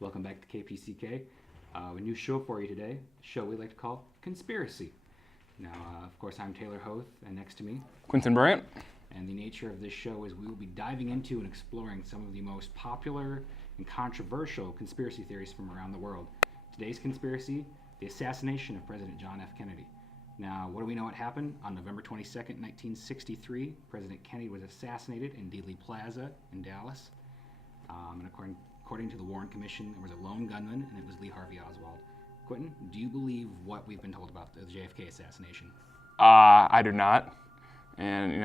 Welcome back to KPCK. A new show for you today, a show we like to call Conspiracy. Now, of course, I'm Taylor Hoth, and next to me, Quentin Bryant. And the nature of this show is we will be diving into and exploring some of the most popular and controversial conspiracy theories from around the world. Today's conspiracy, the assassination of President John F. Kennedy. Now, what do we know what happened? On November 22nd, 1963, President Kennedy was assassinated in Dealey Plaza in Dallas. And according to the Warren Commission, there was a lone gunman, and it was Lee Harvey Oswald. Quentin, do you believe what we've been told about the JFK assassination? I do not. And,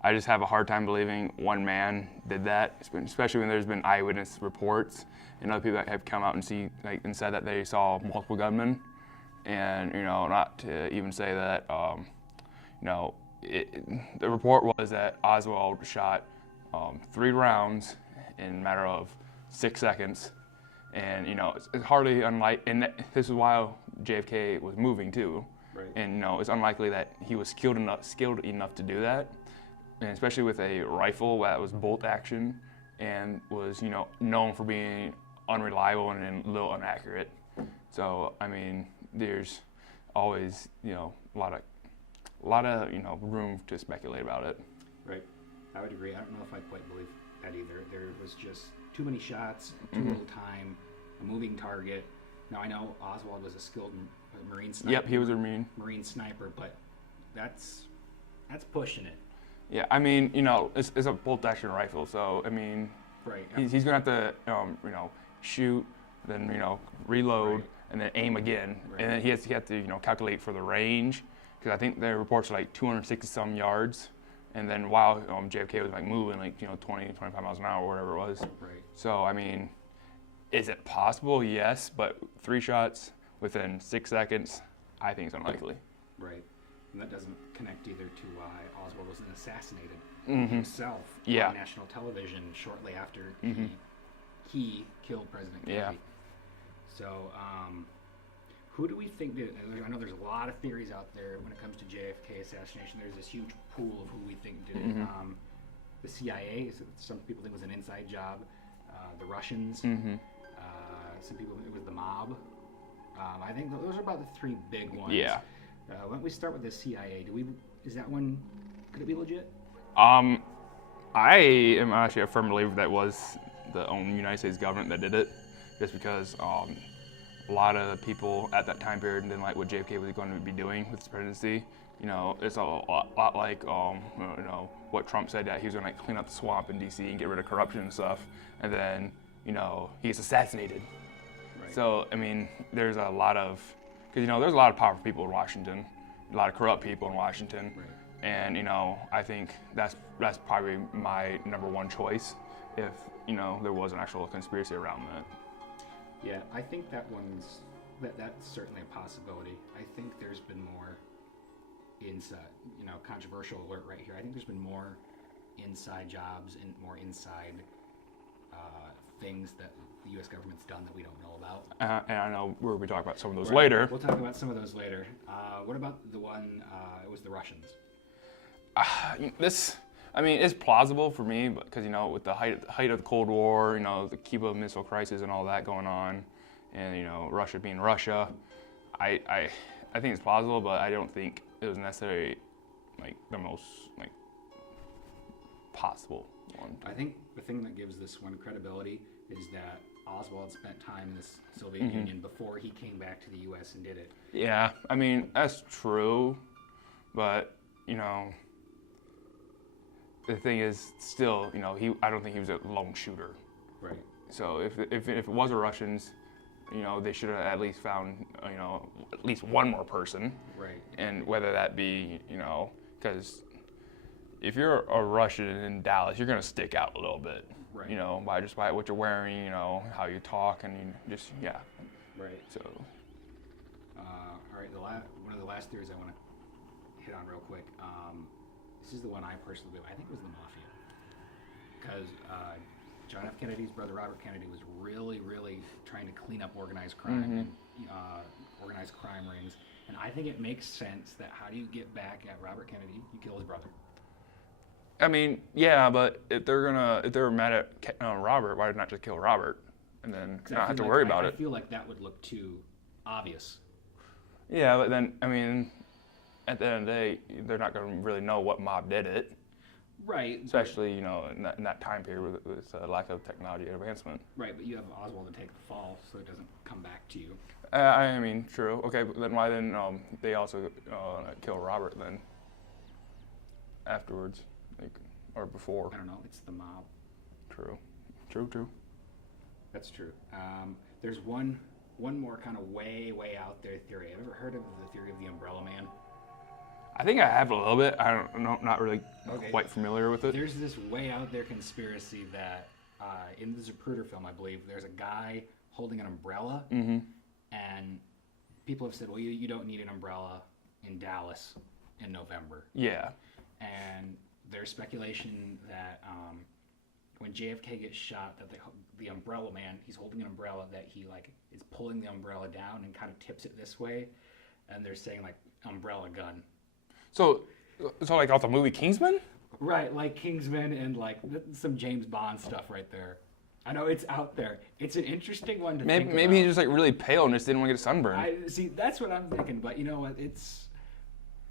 I just have a hard time believing one man did that, especially when there's been eyewitness reports and other people that have come out and said that they saw multiple gunmen. And, not to even say that, the report was that Oswald shot 3 rounds in a matter of 6 seconds. And, it's hardly unlike, and this is why JFK was moving too. Right. And, it's unlikely that he was skilled enough to do that. And especially with a rifle that was bolt action and was, known for being unreliable and a little inaccurate. So, there's always, a lot of room to speculate about it. Right. I would agree. I don't know if I quite believe that either. There was just too many shots, too little time, a moving target. Now, I know Oswald was a skilled Marine sniper. Yep, he was a Marine sniper, but that's pushing it. Yeah, it's a bolt-action rifle, so, right. he's going to have to, shoot, then, reload, right. and then aim again. Right. And then he has to, calculate for the range, because I think the reports are 260-some yards. And then while JFK was moving 20, 25 miles an hour or whatever it was. Right. So, is it possible? Yes, but 3 shots within 6 seconds, I think it's unlikely. Right. And that doesn't connect either to why Oswald wasn't assassinated himself on national television shortly after he killed President Kennedy. Yeah. So, who do we think did? I know there's a lot of theories out there when it comes to JFK assassination. There's this huge pool of who we think did it. The CIA, some people think it was an inside job. The Russians. Some people think it was the mob. I think those are about the 3 big ones. Yeah. Why don't we start with the CIA? Is that one? Could it be legit? I am actually a firm believer that was the only United States government that did it, just because a lot of people at that time period didn't like what JFK was going to be doing with his presidency. It's a lot like what Trump said, that he was going to clean up the swamp in D.C. and get rid of corruption and stuff, and then he's assassinated. Right. So there's a lot of, because there's a lot of powerful people in Washington, a lot of corrupt people in Washington, right. And I think that's probably my number 1 choice if there was an actual conspiracy around that. Yeah, I think that's certainly a possibility. I think there's been more inside, controversial alert right here. I think there's been more inside jobs and more inside things that the U.S. government's done that we don't know about. And I know we'll be talking about some of those right. later. We'll talk about some of those later. What about the one, it was the Russians? It's plausible for me, because with the height of the Cold War, the Cuba Missile Crisis and all that going on, and Russia being Russia, I think it's plausible, but I don't think it was necessarily the most possible one. I think the thing that gives this one credibility is that Oswald spent time in the Soviet Union before he came back to the U.S. and did it. Yeah, that's true, but the thing is, still, I don't think he was a lone shooter. Right. So if it was the Russians, they should have at least found, at least one more person. Right. And whether that be, because if you're a Russian in Dallas, you're going to stick out a little bit. Right. By what you're wearing, how you talk, and yeah. Right. So. All right. One of the last theories I want to hit on real quick. This is the one I personally believe. I think it was the mafia, because John F. Kennedy's brother Robert Kennedy was really, really trying to clean up organized crime and organized crime rings. And I think it makes sense that how do you get back at Robert Kennedy? You kill his brother. Yeah, but if they're mad at Robert, why not just kill Robert? and then 'Cause not I have to feel worry like, about I it. feel like that would look too obvious. Yeah, but then, I mean, at the end of the day, they're not going to really know what mob did it, Right. especially, you know, in that time period with lack of technology advancement. Right, but you have Oswald to take the fall, so it doesn't come back to you. I mean, true. Okay, but then why didn't they also kill Robert then? Afterwards, like, or before? I don't know. It's the mob. True. True. That's true. There's one more kind of way out there theory. Have you ever heard of the theory of the Umbrella Man? I think I have a little bit. I don't know, not really Okay. quite familiar with it. There's this way out there conspiracy that in the Zapruder film, I believe, there's a guy holding an umbrella, and people have said, well, you don't need an umbrella in Dallas in November. Yeah. And there's speculation that when JFK gets shot, that the umbrella man, he's holding an umbrella, that he like is pulling the umbrella down and kind of tips it this way, and they're saying like umbrella gun. So like off the movie Kingsman? Right, like Kingsman and like some James Bond stuff right there. I know it's out there. It's an interesting one to think about. Maybe he's just like really pale and just didn't want to get a sunburn. I see. That's what I'm thinking. But you know what?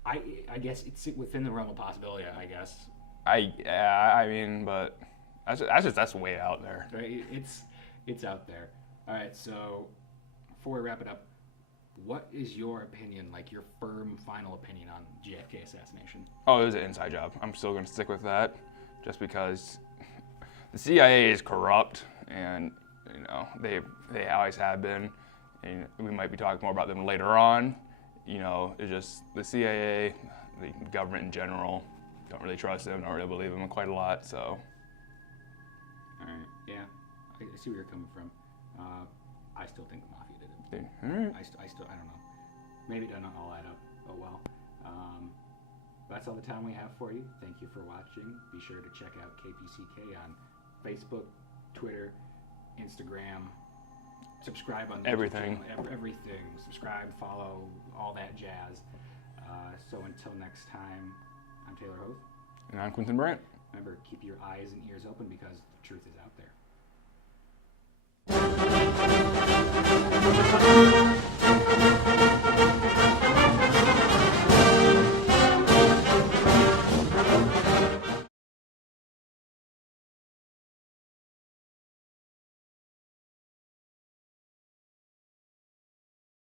I guess it's within the realm of possibility. I guess. I mean, but that's way out there. Right. It's out there. All right. So before we wrap it up, what is your opinion? Like your firm final opinion on JFK assassination? Oh, it was an inside job. I'm still going to stick with that, just because the CIA is corrupt, and you know they always have been. And we might be talking more about them later on. You know, it's just the CIA, the government in general. Don't really trust them. Don't really believe them quite a lot. So. All right. Yeah, I see where you're coming from. I still think the mafia did it. All right. I don't know. Maybe it doesn't all add up. Oh well. That's all the time we have for you. Thank you for watching. Be sure to check out KPCK on Facebook, Twitter, Instagram. Subscribe on the Everything. Everything. Subscribe, follow, all that jazz. So until next time, I'm Taylor Hoth. And I'm Quentin Brandt. Remember, keep your eyes and ears open because the truth is out there.